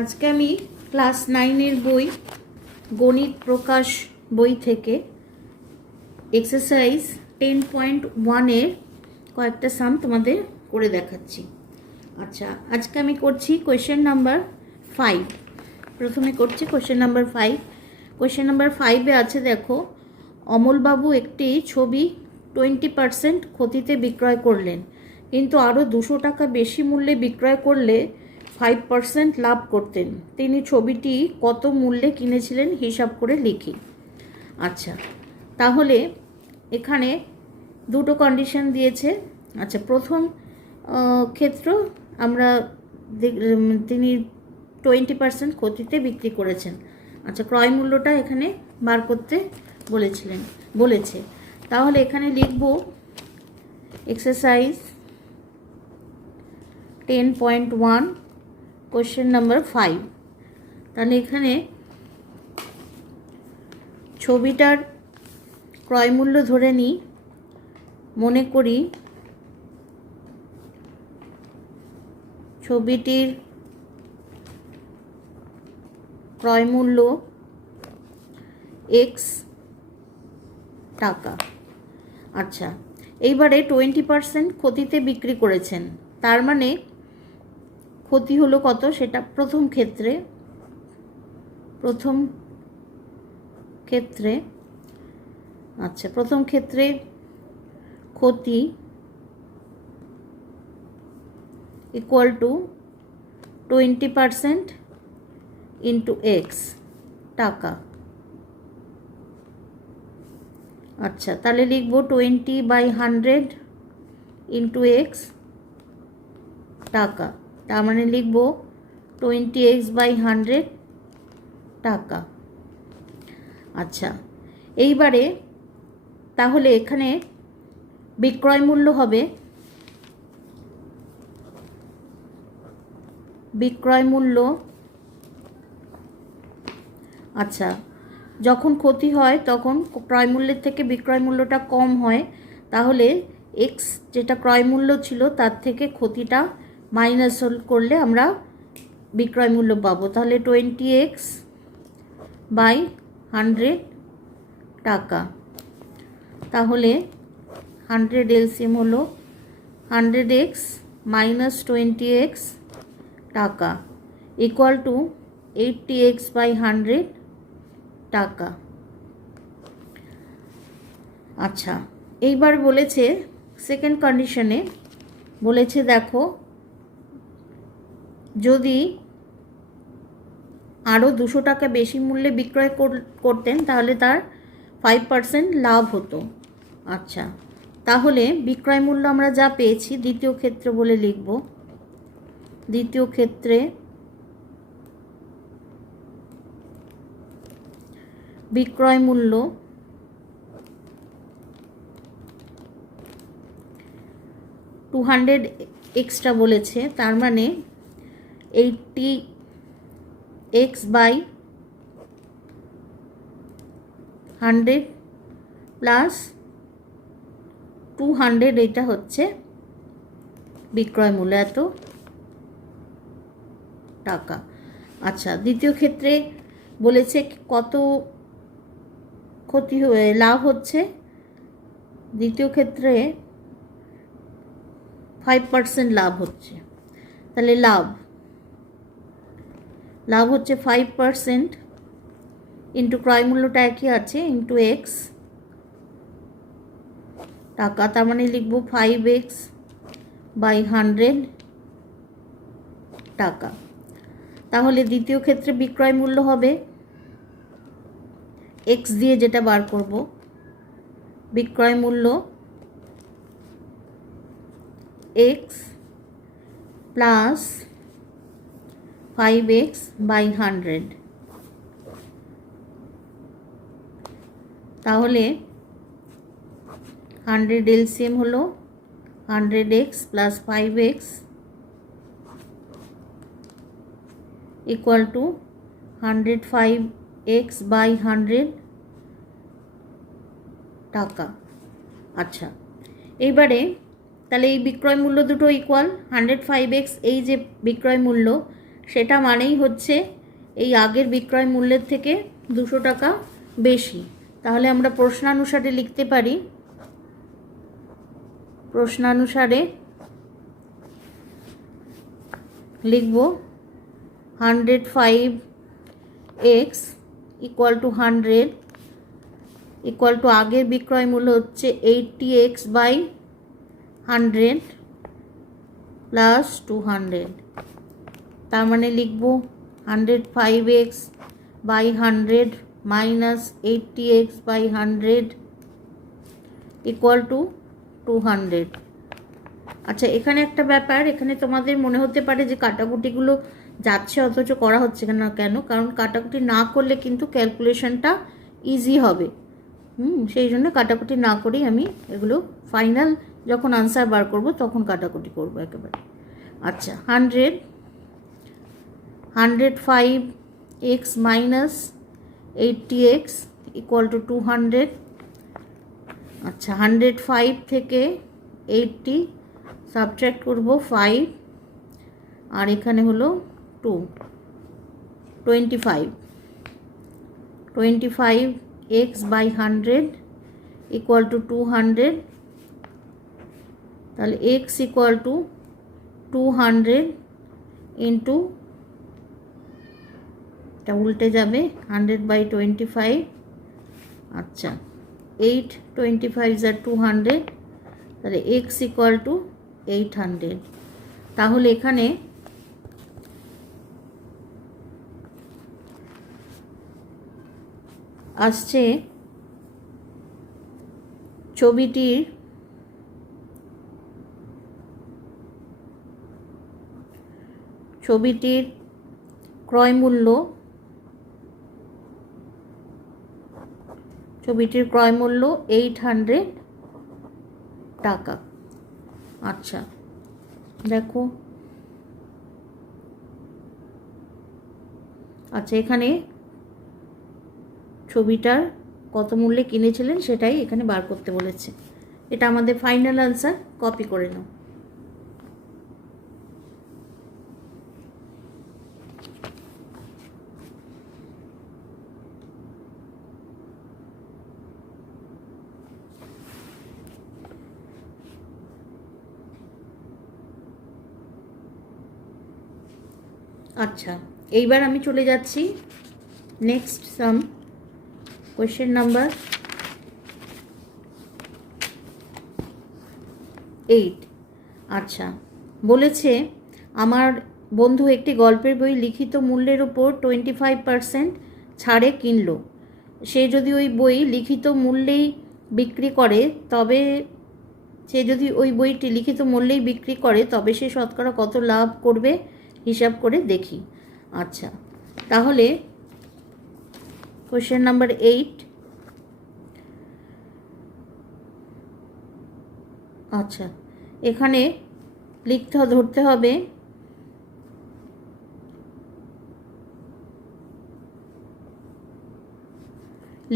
আজকে আমি ক্লাস 9-এর বই গণিত প্রকাশ বই থেকে এক্সারসাইজ 10.1-এর কয়েকটা সাম তোমাদের করে দেখাচ্ছি। আচ্ছা, আজকে আমি করছি কোয়েশ্চেন নাম্বার 5। প্রথমে করছি কোয়েশ্চেন নাম্বার 5। কোয়েশ্চেন নাম্বার 5-এ আছে, দেখো, অমলবাবু একটি ছবি 20% ক্ষতিতে বিক্রয় করলেন, কিন্তু আরও 200 টাকা বেশি মূল্যে বিক্রয় করলে 5% লাভ করতেন। তিনি ছবিটি কত মূল্যে কিনেছিলেন হিসাব করে লিখি। আচ্ছা, তাহলে এখানে দুটো কন্ডিশন দিয়েছে। আচ্ছা, প্রথম ক্ষেত্র আমরা তিনি 20% ক্ষতিতে বিক্রি করেছেন। আচ্ছা, ক্রয় মূল্যটা এখানে বার করতে বলেছে। তাহলে এখানে লিখব এক্সারসাইজ 10.1 কোয়েশ্চেন নাম্বার 5। তাহলে এখানে ছবিটার ক্রয় মূল্য ধরে নিই। মনে করি ছবিটির ক্রয় মূল্য x টাকা। আচ্ছা, এইবারে 20% ক্ষতিতে বিক্রি করেছেন, তার মানে ক্ষতি হলো কত সেটা প্রথম ক্ষেত্রে আচ্ছা, প্রথম ক্ষেত্রে ক্ষতি ইকুয়াল টু 20% ইন্টু এক্স টাকা। আচ্ছা, তাহলে লিখব 20/100 ইন্টু এক্স টাকা, তার মানে লিখব 20x/100 টাকা। আচ্ছা, এইবারে তাহলে এখানে বিক্রয় মূল্য হবে, আচ্ছা, যখন ক্ষতি হয় তখন ক্রয় মূল্যের থেকে বিক্রয় মূল্যটা কম হয়, তাহলে এক্স যেটা ক্রয় মূল্য ছিল তার থেকে ক্ষতিটা মাইনাস করলে আমরা বিক্রয় মূল্য পাবো। তাহলে 20x/100 টাকা। তাহলে 100 এলসিএম হলো 100x মাইনাস 20x টাকা ইকুয়াল টু 80x/100 টাকা। আচ্ছা, এইবার বলেছে সেকেন্ড কন্ডিশনে বলেছে, দেখো, যদি আরও 200 টাকা বেশি মূল্যে বিক্রয় করতেন তাহলে তার 5% লাভ হতো। আচ্ছা, তাহলে বিক্রয় মূল্য আমরা যা পেয়েছি দ্বিতীয় ক্ষেত্র বলে লিখব। দ্বিতীয় ক্ষেত্রে বিক্রয় মূল্য $200 এক্সট্রা বলেছে, তার মানে 80x/100 প্লাস 200, এটা হচ্ছে বিক্রয় মূল্য এত টাকা। আচ্ছা, দ্বিতীয় ক্ষেত্রে বলেছে কত ক্ষতি লাভ হচ্ছে। দ্বিতীয় ক্ষেত্রে 5% লাভ হচ্ছে, তাহলে লাভ হচ্ছে 5% ইন্টু ক্রয় মূল্যটা একই আছে ইন্টু এক্স টাকা, তার মানে লিখব 5x/100 টাকা। তাহলে দ্বিতীয় ক্ষেত্রে বিক্রয় মূল্য হবে এক্স দিয়ে যেটা বার করব, বিক্রয় মূল্য এক্স প্লাস 5x/100। তাহলে 100 এলসিএম হলো 100x plus 5x equal to 105x/100 টাকা। আচ্ছা, এইবারে তাহলে এই বিক্রয় মূল্য দুটো ইকুয়াল 105x, এই যে বিক্রয় মূল্য সেটা মানেই হচ্ছে এই আগের বিক্রয় মূল্যের থেকে 200 টাকা বেশি। তাহলে আমরা প্রশ্নানুসারে লিখতে পারি, প্রশ্নানুসারে লিখব 105x equal to 100 equal two আগের বিক্রয় মূল্য হচ্ছে 80x বাই 100 প্লাস 200। তার মানে লিখব 105x by 100 minus 80x by 100 equal to 200। আচ্ছা, এখানে একটা ব্যাপার, এখানে তোমাদের মনে হতে পারে যে কাটাকুটিগুলো যাচ্ছে অথচ করা হচ্ছে না কেন, কারণ কাটাকুটি না করলে কিন্তু ক্যালকুলেশনটা ইজি হবে। সেই জন্য কাটাকুটি না করেই আমি এগুলো ফাইনাল যখন আনসার বার করব তখন কাটাকুটি করব একেবারে। আচ্ছা, 105x minus 80x equal to 200। আচ্ছা, 105 থেকে 80 সাবট্র্যাক্ট করব 5, আর এখানে হলো 2, 25x বাই 100 ইকুয়াল টু 200। তাহলে x ইকুয়াল টু 200 ইন্টু, এটা উল্টে যাবে, 100 বাই 25। আচ্ছা, 8 25 আর 200, তাহলে x ইকুয়াল টু 800। তাহলে এখানে আসছে ছবিটির ক্রয় মূল্য, ছবিটির ক্রয় মূল্য 800 টাকা। আচ্ছা, দেখো, আচ্ছা এখানে ছবিটার কত মূল্যে কিনেছিলেন সেটাই এখানে বার করতে বলেছে। এটা আমাদের ফাইনাল আনসার, কপি করে নাও। আচ্ছা, এইবার আমি চলে যাচ্ছি নেক্সট সাম, কোয়েশ্চেন নাম্বার 8। আচ্ছা, বলেছে আমার বন্ধু একটি গল্পের বই লিখিত মূল্যের উপর 25% ছাড়ে কিনলো। সে যদি ওই বই লিখিত মূল্যেই বিক্রি করে তবে সে শতকরা কত লাভ করবে হিসাব করে দেখি। আচ্ছা, তাহলে কোয়েশ্চেন নাম্বার 8। আচ্ছা, এখানে ধরতে হবে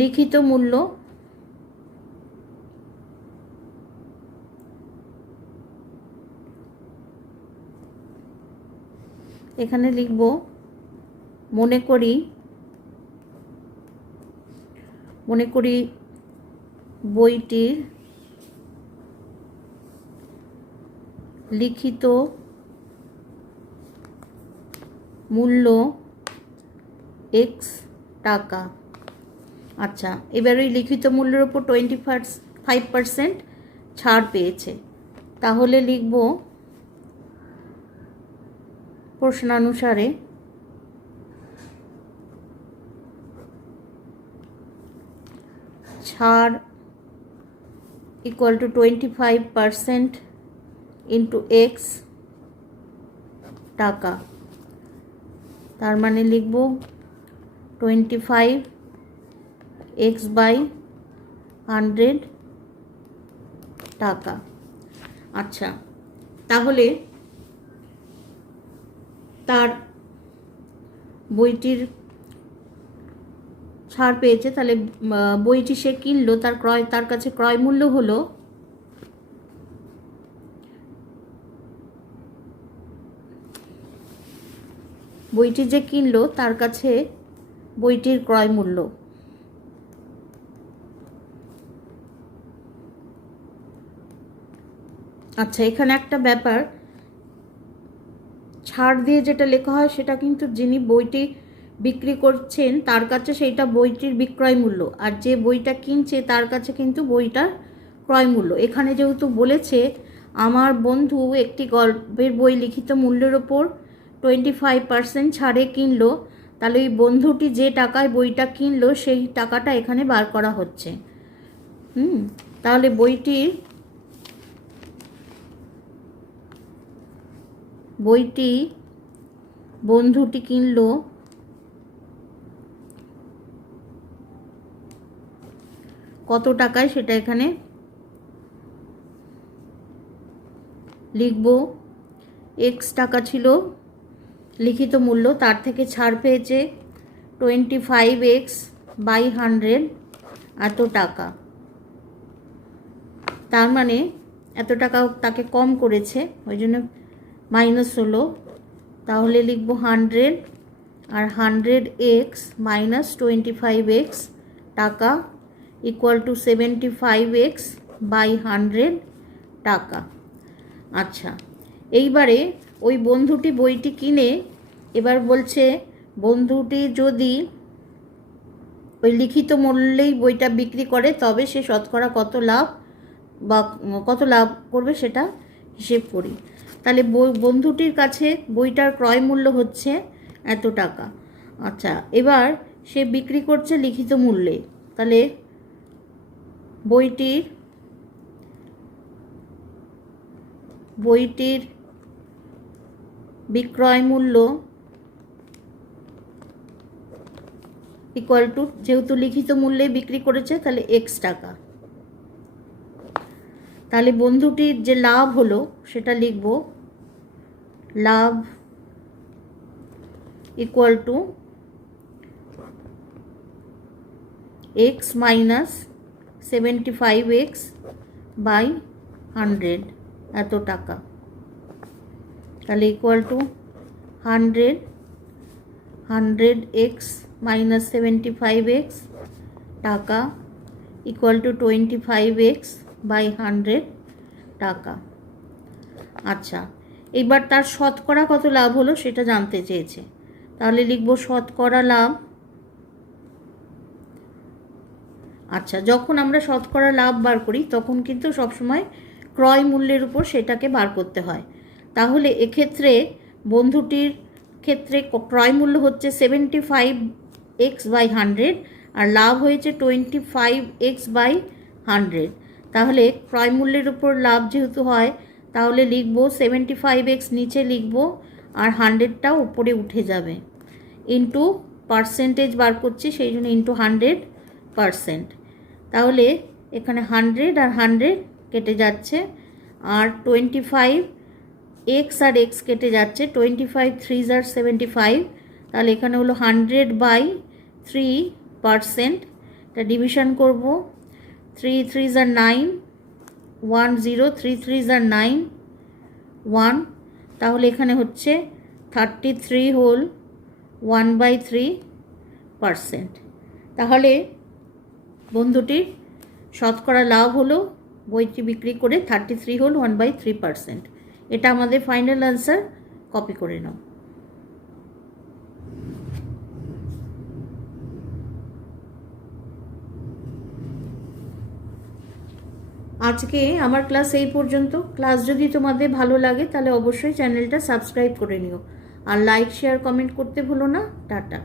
লিখিত মূল্য, এখানে লিখব মনে করি বইটির লিখিত মূল্য x টাকা। আচ্ছা, এবার ওই লিখিত মূল্যের উপর 25% ছাড় পেয়েছে, তাহলে লিখব প্রশ্নানুসারে ছাড় ইকুয়াল টু 25% ইন্টু x টাকা। তার মানে লিখব 25x বাই 100 টাকা। আচ্ছা, তাহলে তার বইটির ছাড় পেয়েছে, তাহলে বইটি সে কিনলো, তার কাছে ক্রয় মূল্য হলো বইটি যে কিনলো তার কাছে বইটির ক্রয় মূল্য। আচ্ছা, এখানে একটা ব্যাপার, ছাড় দিয়ে যেটা লেখা হয় সেটা কিন্তু যিনি বইটি বিক্রি করছেন তার কাছে সেইটা বইটির বিক্রয় মূল্য, আর যে বইটা কিনছে তার কাছে কিন্তু বইটার ক্রয় মূল্য। এখানে যেহেতু বলেছে আমার বন্ধু একটি গল্পের বই লিখিত মূল্যের ওপর 25% ছাড়ে কিনলো, তাহলে ওই বন্ধুটি যে টাকায় বইটা কিনলো সেই টাকাটা এখানে বার করা হচ্ছে। তাহলে বইটি বন্ধুটি কিনলো কত টাকায় সেটা এখানে লিখব। x টাকা ছিল লিখিত মূল্য, তার থেকে ছাড় পেয়েছে 25x/100 এত টাকা, তার মানে এত টাকা তাকে কম করেছে, ওই জন্য মাইনাস হলো। তাহলে লিখব 100 আর 100x - 25x টাকা ইকুয়াল টু 75x/100 টাকা। আচ্ছা, এইবারে ওই বন্ধুটি বইটি কিনে এবার বলছে বন্ধুটি যদি ওই লিখিত মূল্যেই বইটা বিক্রি করে তবে সে শতকরা কত লাভ করবে সেটা হিসেব করি। তাহলে বন্ধুটির কাছে বইটার ক্রয় মূল্য হচ্ছে এত টাকা। আচ্ছা, এবার সে বিক্রি করছে লিখিত মূল্যে, তাহলে বইটির বিক্রয় মূল্য ইকুয়াল টু, যেহেতু লিখিত মূল্যে বিক্রি করেছে তাহলে x টাকা। তাহলে বন্ধুটির যে লাভ হলো সেটা লিখব, লাভ ইকুয়াল টু x - 75x/100 এত টাকা। তাহলে ইকুয়াল টু 100x - 75x টাকা ইকুয়াল টু 25x/100 টাকা। আচ্ছা, এবার তার শতকরা কত লাভ হলো সেটা জানতে চেয়েছে, তাহলে লিখব শতকরা লাভ। আচ্ছা, যখন আমরা শতকরা লাভ বার করি তখন কিন্তু সবসময় ক্রয় মূল্যের উপর সেটাকে বার করতে হয়। তাহলে এক্ষেত্রে বন্ধুটির ক্ষেত্রে ক্রয় মূল্য হচ্ছে 75x/100 আর লাভ হয়েছে 25x/100। তাহলে ক্রয় মূল্যের উপর লাভ যেহেতু হয় তাহলে লিখব 75x নিচে লিখব আর 100টা উপরে উঠে যাবে, ইন্টু পার্সেন্টেজ বার করছি সেই জন্য ইন্টু 100%। তাহলে এখানে 100 আর 100 কেটে যাচ্ছে আর 25x আর x কেটে যাচ্ছে, 25 3 আর 75, তাহলে এখানে হলো 100/3%। এটা ডিভিশন করব, 3 3 আর 9 1 0 3 3 আর 9 1, তাহলে এখানে হচ্ছে 33 হোল 1/3%। তাহলে বন্ধুটির শতকরা লাভ হলো বইটি বিক্রি করে 33 হোল 1/3%। এটা আমাদের ফাইনাল আনসার, কপি করে নাও। আজকে আমার ক্লাস এই পর্যন্ত। ক্লাস যদি তোমাদের ভালো লাগে তাহলে অবশ্যই চ্যানেলটা সাবস্ক্রাইব করে নিও আর লাইক শেয়ার কমেন্ট করতে ভুলো না। টাটা।